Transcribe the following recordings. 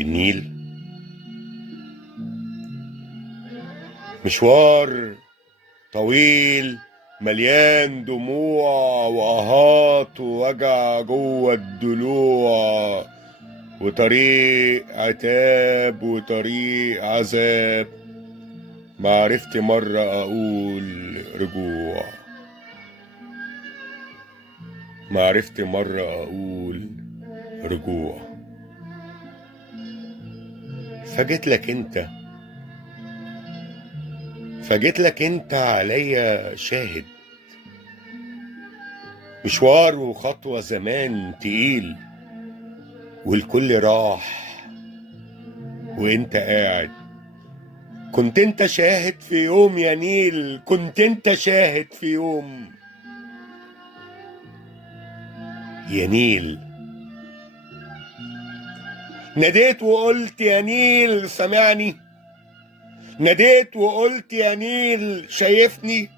النيل مشوار طويل مليان دموع وآهات ووجع جوه الضلوع، وطريق عتاب وطريق عذاب. معرفتي مرة أقول رجوع، معرفتي مرة أقول رجوع. فجيت لك انت عليا شاهد، مشوار وخطوة زمان تقيل، والكل راح وانت قاعد. كنت انت شاهد في يوم يا نيل، كنت انت شاهد في يوم يا نيل. ناديت وقلت يا نيل سمعني، ناديت وقلت يا نيل شايفني.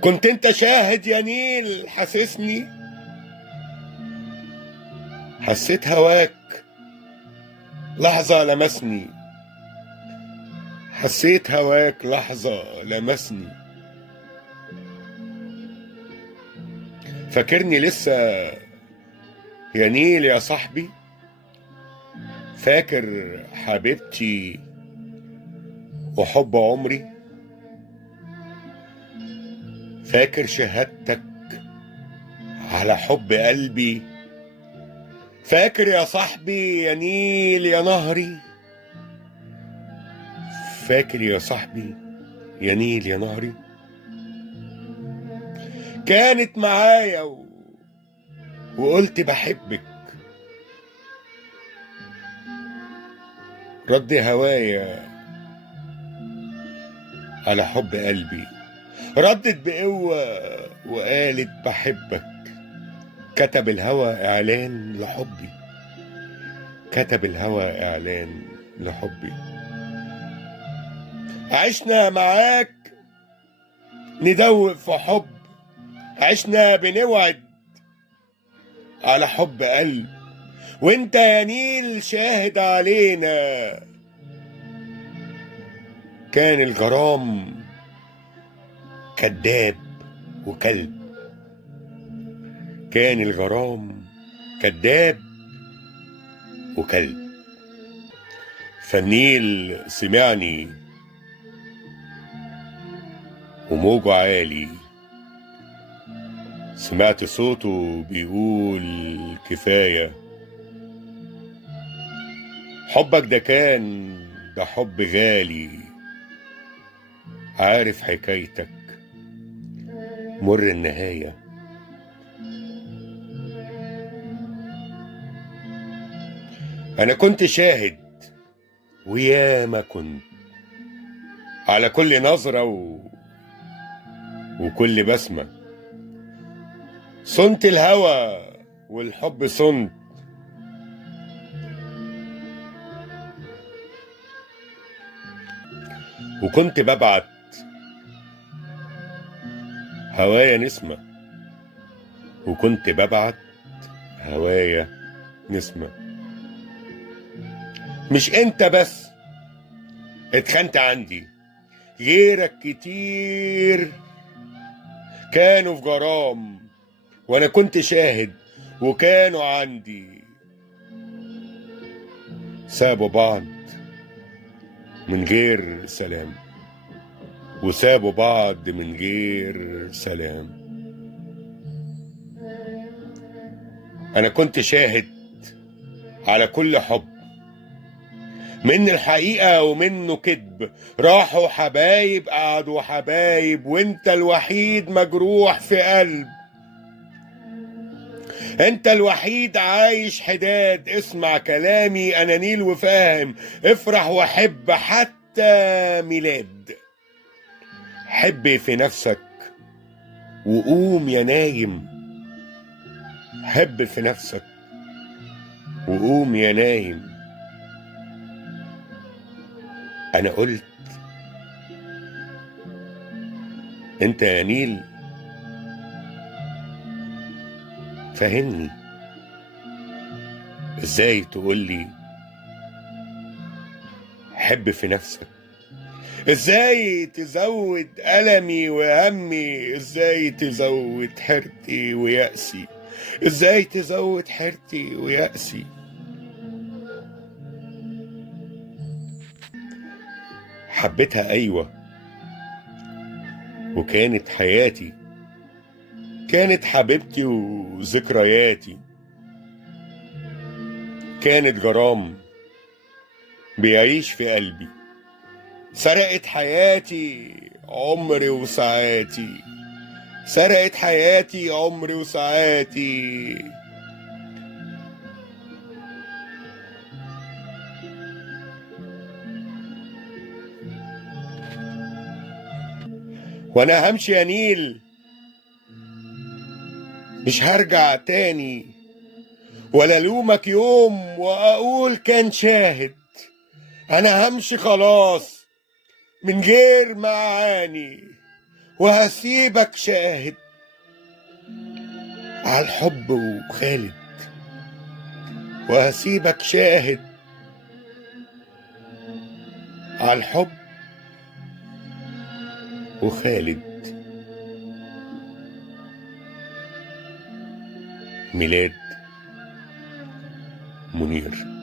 كنت انت شاهد يا نيل حاسسني. حسيت هواك لحظة لمسني، حسيت هواك لحظة لمسني. فاكرني لسه يا نيل يا صاحبي؟ فاكر حبيبتي وحب عمري؟ فاكر شهادتك على حب قلبي؟ فاكر يا صاحبي يا نيل يا نهري؟ فاكر يا صاحبي يا نيل يا نهري؟ كانت معايا وقلت بحبك، رد هوايا على حب قلبي، ردت بقوة وقالت بحبك. كتب الهوى إعلان لحبي، كتب الهوى إعلان لحبي. عشنا معاك ندوق في حب، عشنا بنوعد على حب قلب، وانت يا نيل شاهد علينا. كان الغرام كذاب وكلب، كان الغرام كذاب وكلب. فالنيل سمعني وموجه عالي، سمعت صوته بيقول كفاية. حبك ده حب غالي، عارف حكايتك مر النهاية. أنا كنت شاهد وياما كنت على كل نظرة وكل بسمة. صنت الهوى والحب صنت، وكنت ببعت هوايا نسمة، وكنت ببعت هوايا نسمة. مش انت بس اتخنت عندي، غيرك كتير كانوا في غرام، وانا كنت شاهد وكانوا عندي. سابوا بعض من غير سلام، وسابوا بعض من غير سلام. انا كنت شاهد على كل حب، من الحقيقة ومنه كذب. راحوا حبايب قعدوا حبايب، وانت الوحيد مجروح في قلب. انت الوحيد عايش حداد. اسمع كلامي انا نيل وفاهم، افرح وحب حتى ميلاد. حب في نفسك وقوم يا نايم، حب في نفسك وقوم يا نايم. انا قلت انت يا نيل فهمني، ازاي تقولي حب في نفسك. ازاي تزود ألمي وهمي؟ ازاي تزود حيرتي ويأسي؟ ازاي تزود حيرتي ويأسي؟ حبيتها أيوة، وكانت حياتي، كانت حبيبتي وذكرياتي، كانت غرام بيعيش في قلبي، سرقت حياتي عمري وساعاتي، سرقت حياتي عمري وساعاتي. وانا همشي يا نيل، مش هرجع تاني ولا الومك يوم واقول كان شاهد. انا همشي خلاص من غير معاني، وهسيبك شاهد على الحب وخالد، وهسيبك شاهد على الحب وخالد. ميلاد منير.